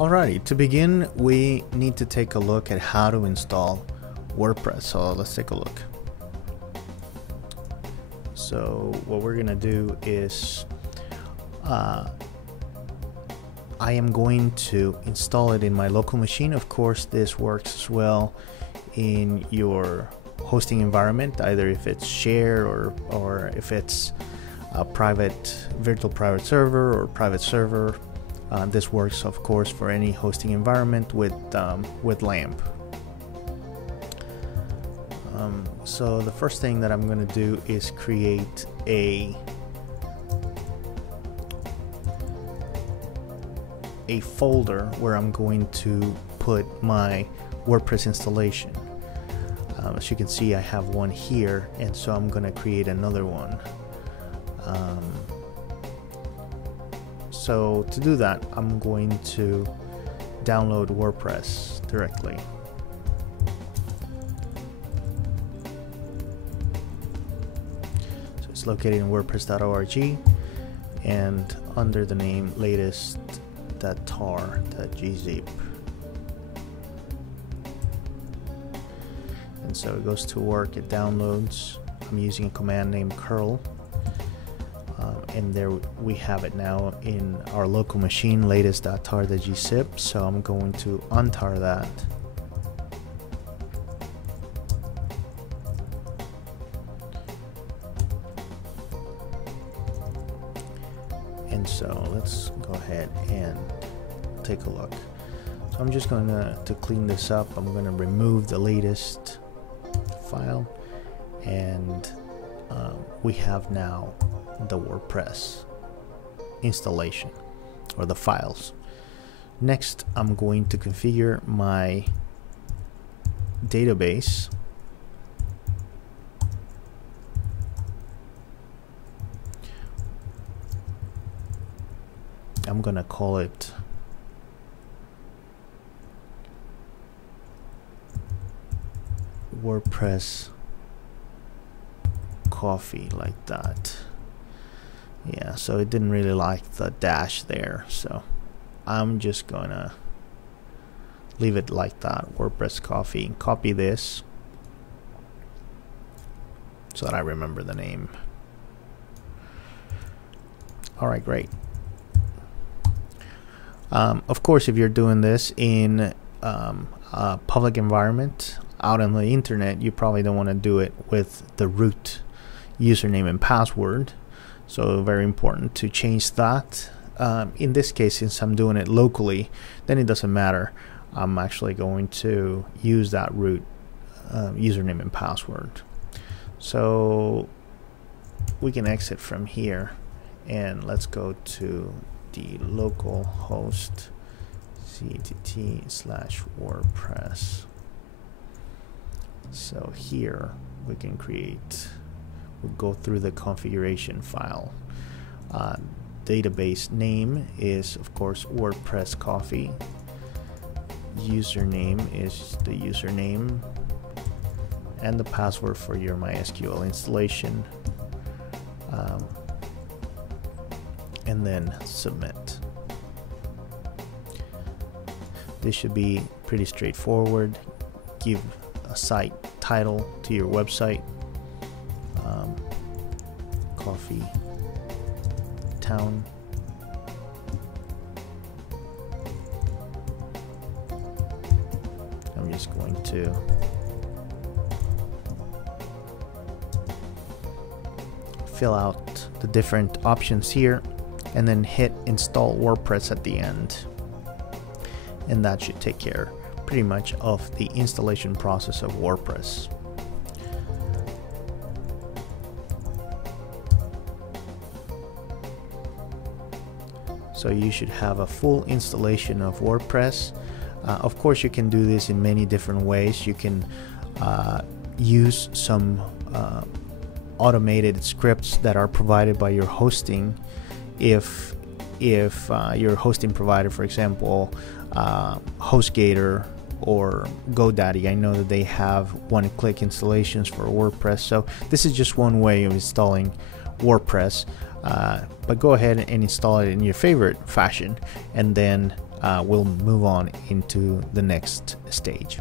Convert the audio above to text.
Alrighty, to begin, we need to take a look at how to install WordPress. So let's take a look. So what we're gonna do is I am going to install it in my local machine. Of course, this works as well in your hosting environment, either if it's share or if it's a virtual private server or private server. This works, of course, for any hosting environment with LAMP. So the first thing that I'm going to do is create a folder where I'm going to put my WordPress installation. As you can see, I have one here, and so I'm going to create another one. So to do that, I'm going to download WordPress directly. So it's located in wordpress.org and under the name latest.tar.gzip. And so it goes to work, it downloads. I'm using a command named curl. And there we have it now in our local machine, latest.tar.gzip. So I'm going to untar that. And so let's go ahead and take a look. So I'm just going to clean this up. I'm going to remove the latest file, and we have now the WordPress installation or the files. Next, I'm going to configure my database. I'm gonna call it WordPress Coffee, like that. Yeah, so it didn't really like the dash there, so I'm just gonna leave it like that, WordPress Coffee, and copy this so that I remember the name. Alright, great. Of course, if you're doing this in a public environment out on the internet, you probably don't want to do it with the root username and password. So very important to change that. In this case, since I'm doing it locally, then it doesn't matter. I'm actually going to use that root username and password. So we can exit from here, and let's go to the local host CTT/WordPress. So here we can we'll go through the configuration file. Database name is, of course, WordPress Coffee. Username is the username, and the password for your MySQL installation. And then submit. This should be pretty straightforward. Give a site title to your website. CoffeeTown. I'm just going to fill out the different options here, and then hit install WordPress at the end, and that should take care pretty much of the installation process of WordPress. So you should have a full installation of WordPress. Of course, you can do this in many different ways. You can use some automated scripts that are provided by your hosting. If your hosting provider, for example, HostGator or GoDaddy, I know that they have one-click installations for WordPress. So this is just one way of installing WordPress. But go ahead and install it in your favorite fashion, and then we'll move on into the next stage.